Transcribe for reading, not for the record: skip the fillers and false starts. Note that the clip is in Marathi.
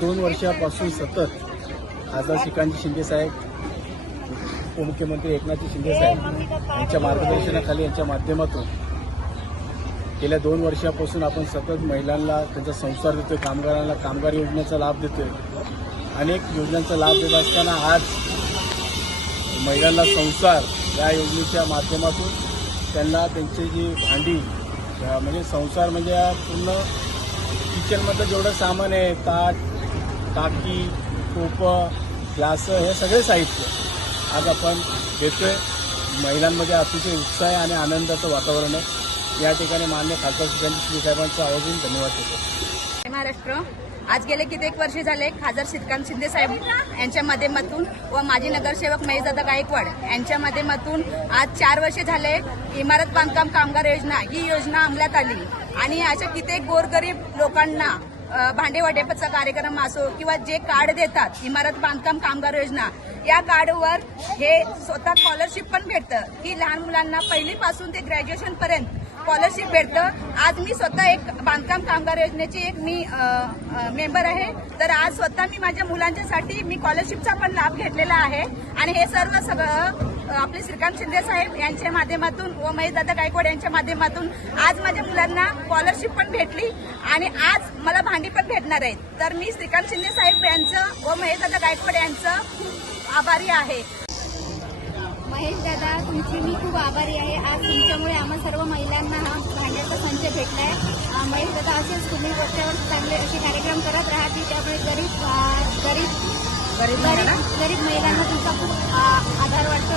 2 वर्षापासून सतत खासदार श्रीकांत शिंदे साहेब, उपमुख्यमंत्री एकनाथ शिंदे साहेब यांच्या मार्गदर्शनाखाली यांच्या माध्यमातून गेल्या 2 वर्षापासून आपण सतत महिलांना त्यांचा संसार देतोय, कामगारांना कामगार योजनेचा लाभ देतोय. अनेक योजनांचा लाभ देत असताना आज महिलांना संसार या योजनेच्या माध्यमातून त्यांना त्यांची जी भांडी म्हणजे संसार म्हणजे पूर्ण किचनमधलं जेवढं सामान आहे, ताट, टाकी, टोपं, ग्लास, हे सगळे साहित्य आज आपण देतोय. महिलांमध्ये अतिशय उत्साह आणि आनंदाचं वातावरण आहे. या ठिकाणी माननीय खासदार श्रीकांत शिंदे साहेबांचा आवर्जून धन्यवाद देतो. महाराष्ट्र आज गेले कित्येक वर्ष झाले खासदार श्रीकांत शिंदे साहेब यांच्या माध्यमातून व माजी नगरसेवक महेशदादा गायकवाड यांच्या माध्यमातून आज 4 वर्ष झाले इमारत बांधकाम कामगार योजना ही योजना अंमलात आली आणि अशा कित्येक गोरगरीब लोकांना भांडे वाटपाचा कार्यक्रम असो किंवा जे कार्ड देतात इमारत बांधकाम कामगार योजना, या कार्डवर हे स्वतः स्कॉलरशिप पण भेटतं की लहान मुलांना पहिलीपासून ते ग्रॅज्युएशन पर्यंत स्कॉलरशिप भेटतं. आज मी स्वतः एक बांधकाम कामगार योजनेची मी मेंबर आहे, तर आज स्वतः मी माझ्या मुलांच्यासाठी मी स्कॉलरशिपचा पण लाभ घेतलेला आहे आणि हे सगळं आपले श्रीकांत शिंदे साहेब यांच्या माध्यमातून व महेशदादा गायकवाड यांच्या माध्यमातून आज माझ्या मुलांना स्कॉलरशिप पण भेटली आणि आज मला भांडी पण भेटणार आहेत. तर मी श्रीकांत शिंदे साहेब यांचं व महेशदादा गायकवाड यांचं खूप आभारी आहे. महेशदादा, तुमची मी खूप आभारी आहे. आज तुमच्यामुळे आम्हा सर्व महिलांना हा भांड्याचा संच भेटलाय. महेशदादा, असेच तुम्ही वरच्यावर चांगले असे कार्यक्रम करत राहा की त्यामुळे गरीब महिलांना तुमचा खूप आधार वाटतो.